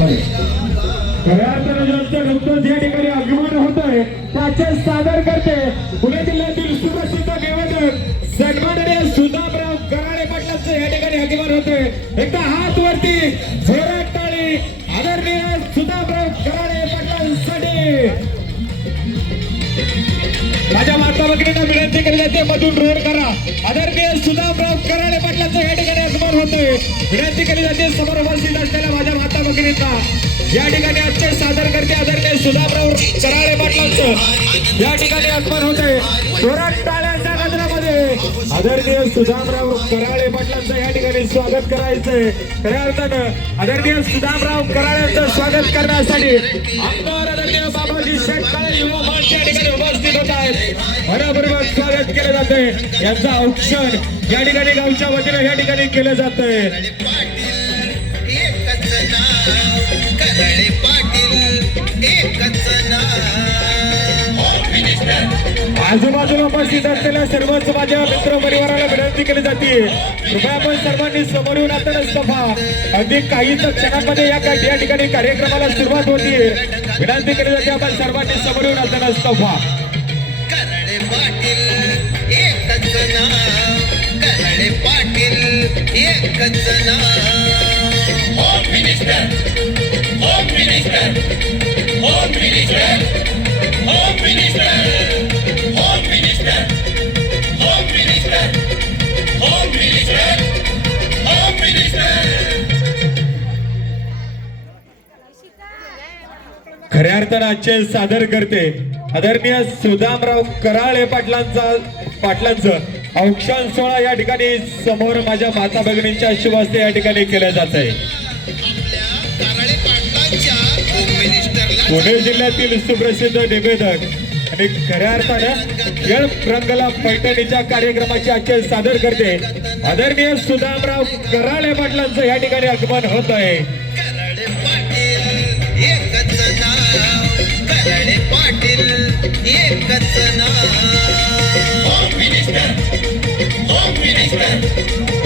खऱ्या नुकतंच ठिकाणी आगमन होत आहे त्याचे सादर करते पुणे जिल्ह्यातील सुप्रसिद्ध निवेदक सन्माननीय सुधामराव कराळे पाटलांचं या ठिकाणी आगमन होते एकदा हात वरती जोरात टाळी. आदरणीय सुधामराव कराळे पाटलांसाठी. माझ्या माता विनंती केली जाते मधून रोड करा. आदरणीय सुधामराव कराळे पाटलांचं या ठिकाणी आगमन होतंय. विनंती केली जाते समोर उपस्थित असलेल्या माझ्या माता भगिनींना या ठिकाणी आजचे सादर करते आदरणीय सुधामराव कराळे पाटलांचं. या ठिकाणी आगमन होते. जोरात टाळ्यांच्या गजरामध्ये. आदरणीय सुधामराव कराळे पाटलांचं या ठिकाणी स्वागत करायचंय खऱ्या अर्थानं आदरणीय सुधामराव कराळ्यांचं स्वागत करण्यासाठी आमदार आदरणीय बाबाजी शेटकाळे युवा मंच या ठिकाणी उभा होत आहेत. मनपूर्वक स्वागत केलं जातंय. यांचं औक्षण या ठिकाणी गावच्या वतीने या ठिकाणी केलं जातंय. आजूबाजूला उपस्थित असलेल्या सर्वच माझ्या मित्र परिवाराला विनंती केली जाते. कृपया आपण सर्वांनी समोर येऊन आता नसतफा अगदी काहीच क्षणांमध्ये या या ठिकाणी कार्यक्रमाला सुरुवात होती विनंती केली जाते आपण सर्वांनी समोर येऊन आता नसतफा एकच नाव home minister home minister home minister home minister home minister home minister home minister home minister. खऱ्या अर्थानं आजचे सादर करते. आदरणीय सुदामराव कराळे पाटलांचा पाटलांचं. औक्षण सोहळा या ठिकाणी समोर माझ्या माता भगिनींच्या शुभास्ते या ठिकाणी केल्या जात आहे. पुणे जिल्ह्यातील सुप्रसिद्ध निवेदक आणि खऱ्या अर्थानं खेळ रंगला पैठणीच्या कार्यक्रमाचे आजचे सादर करते. आदरणीय सुदामराव कराळे पाटलांचं या ठिकाणी आगमन होत आहे. Patil Thank you.